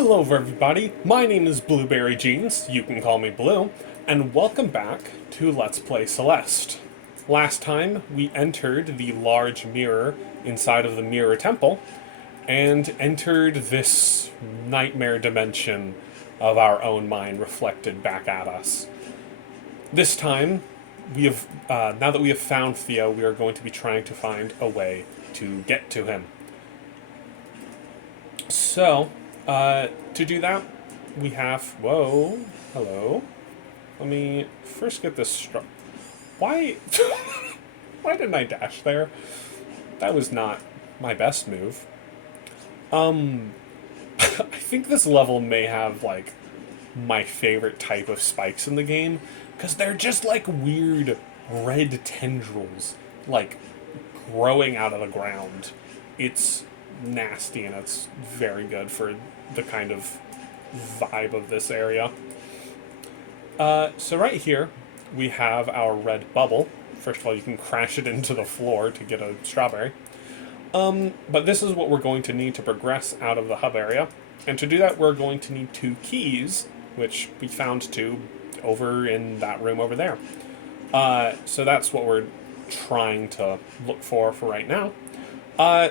Hello everybody, my name is Blueberry Jeans, you can call me Blue, and welcome back to Let's Play Celeste. Last time, we entered the large mirror inside of the Mirror Temple, and entered this nightmare dimension of our own mind reflected back at us. This time, now that we have found Theo, we are going to be trying to find a way to get to him. So, to do that, we have... Whoa. Hello. Let me first get this Why... Why didn't I dash there? That was not my best move. I think this level may have, like, my favorite type of spikes in the game, because they're just, like, weird red tendrils, like, growing out of the ground. It's nasty, and it's very good for the kind of vibe of this area. So right here, we have our red bubble. First of all, you can crash it into the floor to get a strawberry. But this is what we're going to need to progress out of the hub area. And to do that, we're going to need 2 keys, which we found 2 over in that room over there. So that's what we're trying to look for right now.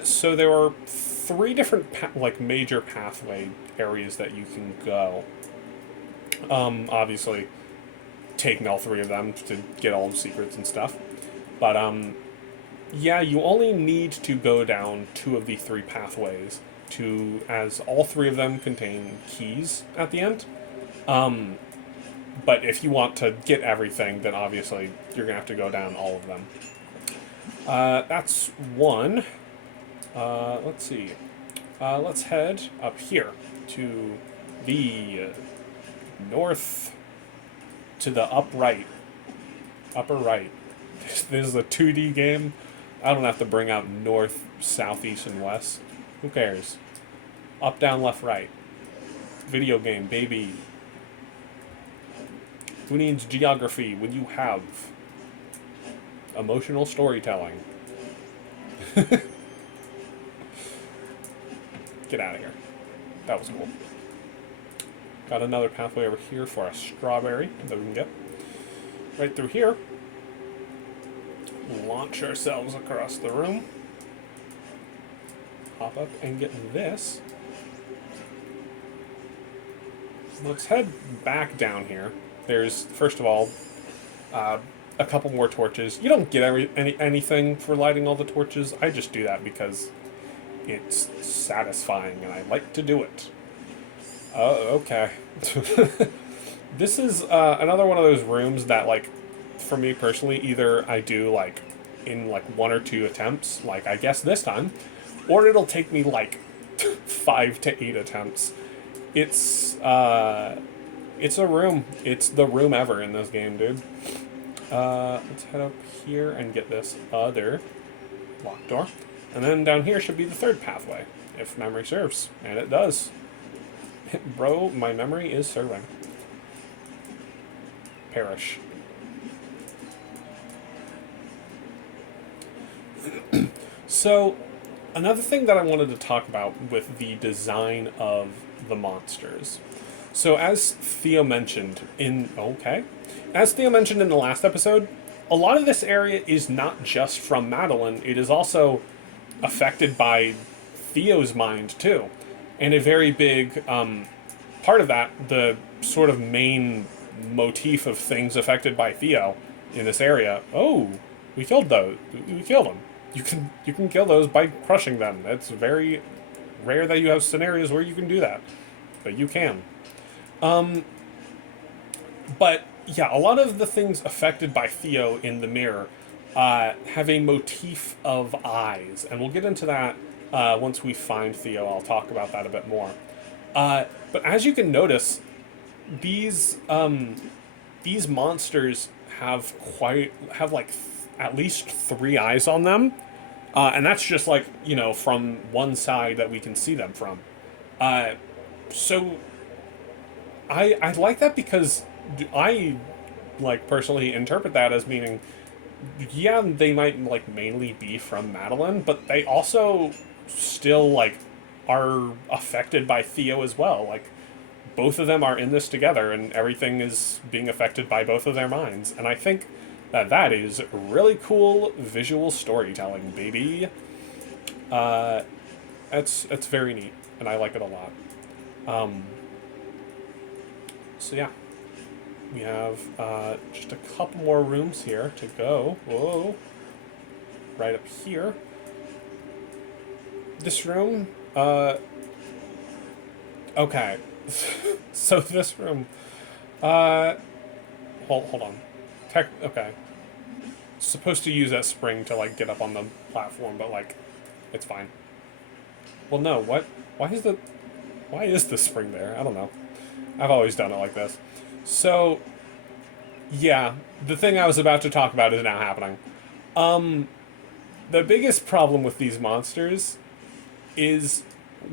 So there are 3 different major pathway areas that you can go. Obviously, taking all 3 of them to get all the secrets and stuff. But yeah, you only need to go down 2 of the 3 pathways as all 3 of them contain keys at the end. But if you want to get everything, then obviously you're gonna have to go down all of them. That's 1. Let's see. Let's head up here to the north, to the upper right. This is a 2D game. I don't have to bring out north, south, east, and west. Who cares? Up, down, left, right. Video game, baby. Who needs geography when you have emotional storytelling? Get out of here. That was cool. Got another pathway over here for a strawberry that we can get. Right through here. Launch ourselves across the room. Hop up and get this. Let's head back down here. There's, first of all, a couple more torches. You don't get anything for lighting all the torches. I just do that because it's satisfying, and I like to do it. Okay. This is another one of those rooms that, like, for me personally, either I do, like, in, like, 1 or 2 attempts, like, I guess this time, or it'll take me, like, 5 to 8 attempts. It's a room. It's the room ever in this game, dude. Let's head up here and get this other locked door. And then down here should be the 3rd pathway, if memory serves. And it does. Bro, my memory is serving. Perish. So, another thing that I wanted to talk about with the design of the monsters. So, as Theo mentioned in the last episode, a lot of this area is not just from Madeline, it is also affected by Theo's mind, too. And a very big part of that, the sort of main motif of things affected by Theo in this area. Oh, we killed those. We killed them. You can kill those by crushing them. It's very rare that you have scenarios where you can do that, but you can. But yeah, a lot of the things affected by Theo in the mirror have a motif of eyes, and we'll get into that once we find Theo. I'll talk about that a bit more. But as you can notice, these monsters have like at least 3 eyes on them, and that's just like, you know, from one side that we can see them from. So I like that because I, like, personally interpret that as meaning, yeah, they might, like, mainly be from Madeline, but they also still, like, are affected by Theo as well. Like, both of them are in this together, and everything is being affected by both of their minds. And I think that that is really cool visual storytelling, baby. It's very neat, and I like it a lot. Um, so yeah, we have just a couple more rooms here to go. Whoa, right up here. This room. Okay, so this room. Hold on. Okay. Supposed to use that spring to like get up on the platform, but like, it's fine. Well, no. What? Why is the? Why is the spring there? I don't know. I've always done it like this. So, yeah, the thing I was about to talk about is now happening. The biggest problem with these monsters is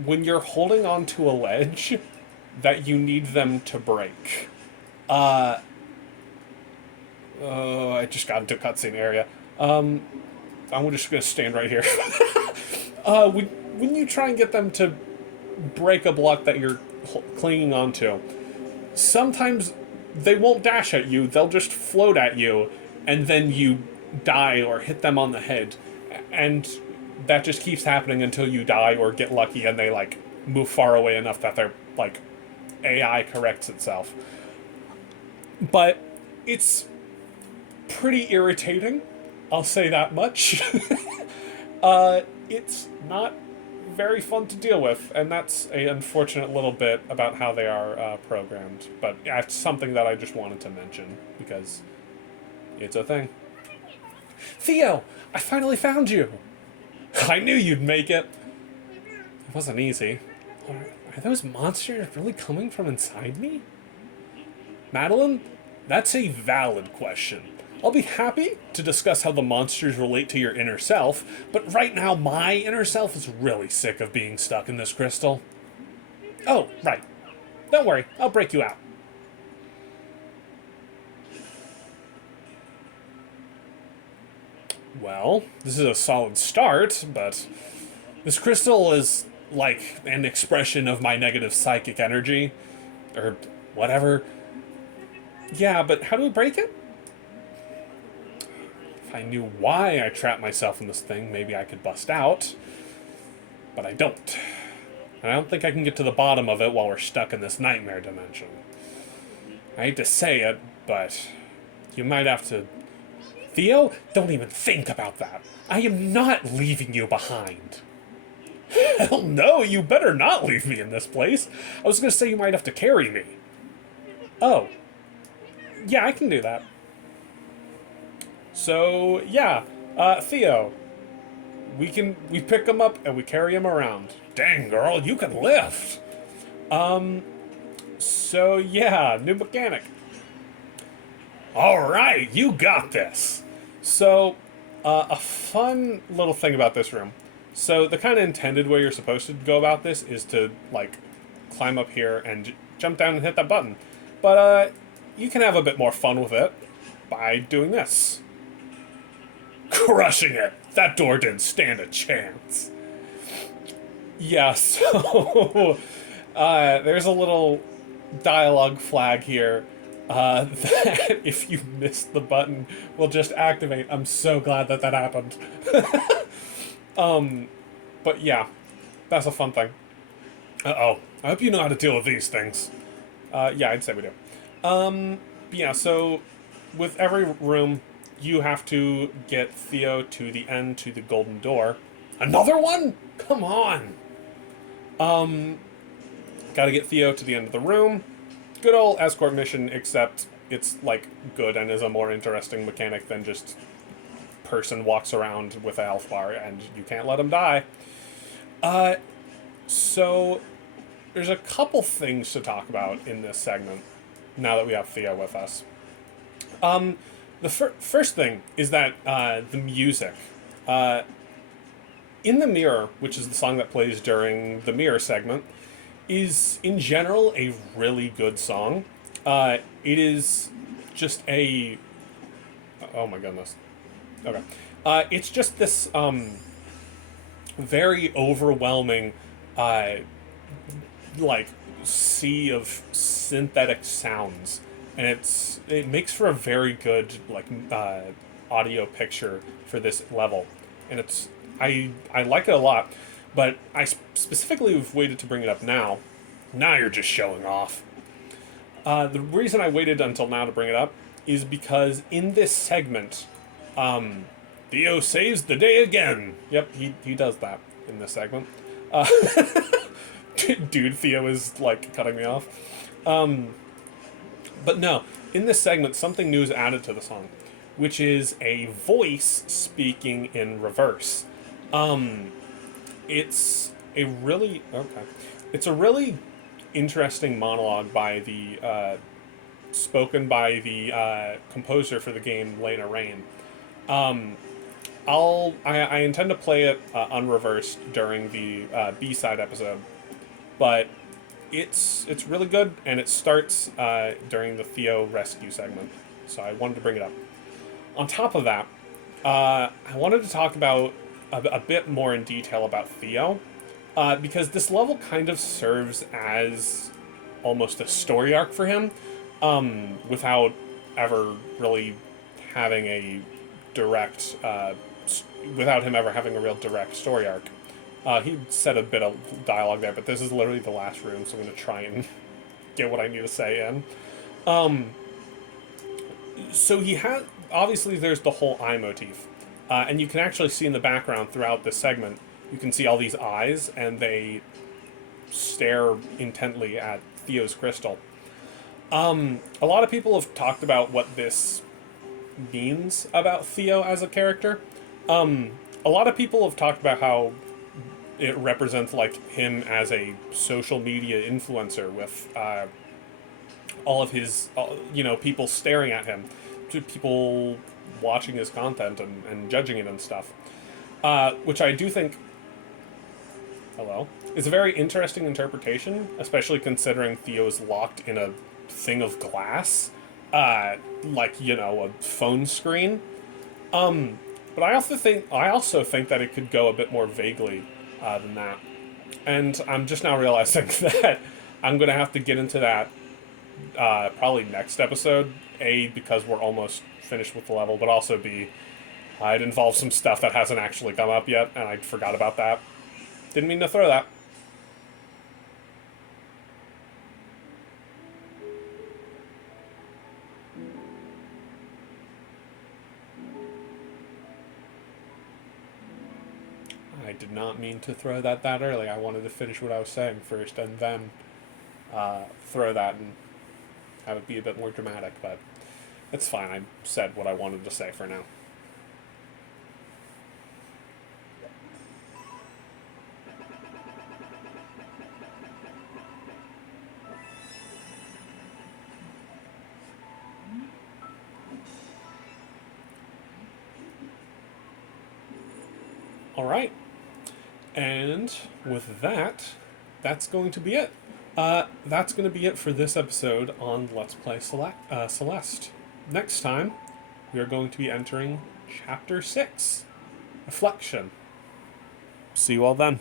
when you're holding onto a ledge that you need them to break. Oh, I just got into cutscene area. I'm just gonna stand right here. When you try and get them to break a block that you're clinging onto, sometimes they won't dash at you, they'll just float at you, and then you die or hit them on the head. And that just keeps happening until you die or get lucky and they, like, move far away enough that their, like, AI corrects itself. But it's pretty irritating, I'll say that much. It's not very fun to deal with, and that's a unfortunate little bit about how they are programmed. But it's something that I just wanted to mention, because it's a thing. Theo! I finally found you! I knew you'd make it! It wasn't easy. Are those monsters really coming from inside me? Madeline, that's a valid question. I'll be happy to discuss how the monsters relate to your inner self, but right now my inner self is really sick of being stuck in this crystal. Oh, right. Don't worry, I'll break you out. Well, this is a solid start, but this crystal is like an expression of my negative psychic energy, or whatever. Yeah, but how do we break it? If I knew why I trapped myself in this thing, maybe I could bust out. But I don't. And I don't think I can get to the bottom of it while we're stuck in this nightmare dimension. I hate to say it, but you might have to... Theo, don't even think about that. I am not leaving you behind. Hell no, you better not leave me in this place. I was gonna say you might have to carry me. Oh. Yeah, I can do that. So, yeah. Theo. We pick him up and we carry him around. Dang, girl, you can lift. So yeah, new mechanic. Alright, you got this. So, a fun little thing about this room. So, the kind of intended way you're supposed to go about this is to, like, climb up here and jump down and hit that button. But, you can have a bit more fun with it by doing this. Crushing it! That door didn't stand a chance. Yeah, so, there's a little dialogue flag here. That if you miss the button will just activate. I'm so glad that happened. But yeah, that's a fun thing. Uh-oh. I hope you know how to deal with these things. Yeah, I'd say we do. Yeah, so with every room, you have to get Theo to the end, to the golden door. Another one? Come on! Gotta get Theo to the end of the room. Good old escort mission, except it's, like, good and is a more interesting mechanic than just person walks around with a health bar and you can't let him die. So there's a couple things to talk about in this segment, now that we have Theo with us. The first thing is that the music. In the Mirror, which is the song that plays during the Mirror segment, is, in general, a really good song. It is just a... Oh my goodness. Okay. It's just this very overwhelming uh, like sea of synthetic sounds, and it makes for a very good like audio picture for this level, and I like it a lot, but I specifically have waited to bring it up now. Now you're just showing off. The reason I waited until now to bring it up is because in this segment, Theo saves the day again. Yep, he does that in this segment. Uh, Dude, Theo is like cutting me off. But no, in this segment, something new is added to the song, which is a voice speaking in reverse. Um, it's a really okay. It's a really interesting monologue by the spoken by the composer for the game, Lena Rain. Um, I intend to play it unreversed during the B-side episode, but it's really good, and it starts during the Theo rescue segment, so I wanted to bring it up. On top of that, I wanted to talk about a bit more in detail about Theo, because this level kind of serves as almost a story arc for him, without ever really having a direct, without him ever having a real direct story arc. He said a bit of dialogue there, but this is literally the last room, so I'm going to try and get what I need to say in. Um, so he had, obviously there's the whole eye motif, and you can actually see in the background throughout this segment, you can see all these eyes, and they stare intently at Theo's crystal. A lot of people have talked about what this means about Theo as a character. A lot of people have talked about how it represents like him as a social media influencer with all of his, people staring at him, to people watching his content and judging it and stuff. Which I do think, hello, is a very interesting interpretation, especially considering Theo's locked in a thing of glass, like a phone screen. But I also think that it could go a bit more vaguely than that, and I'm just now realizing that I'm gonna have to get into that probably next episode. A, because we're almost finished with the level, but also B, it involves some stuff that hasn't actually come up yet, and I forgot about that. Didn't mean to throw that. I did not mean to throw that early. I wanted to finish what I was saying first, and then throw that and have it be a bit more dramatic, but it's fine. I said what I wanted to say for now. All right. And with that, that's going to be it. That's going to be it for this episode on Let's Play Celeste. Next time, we are going to be entering Chapter 6, Reflection. See you all then.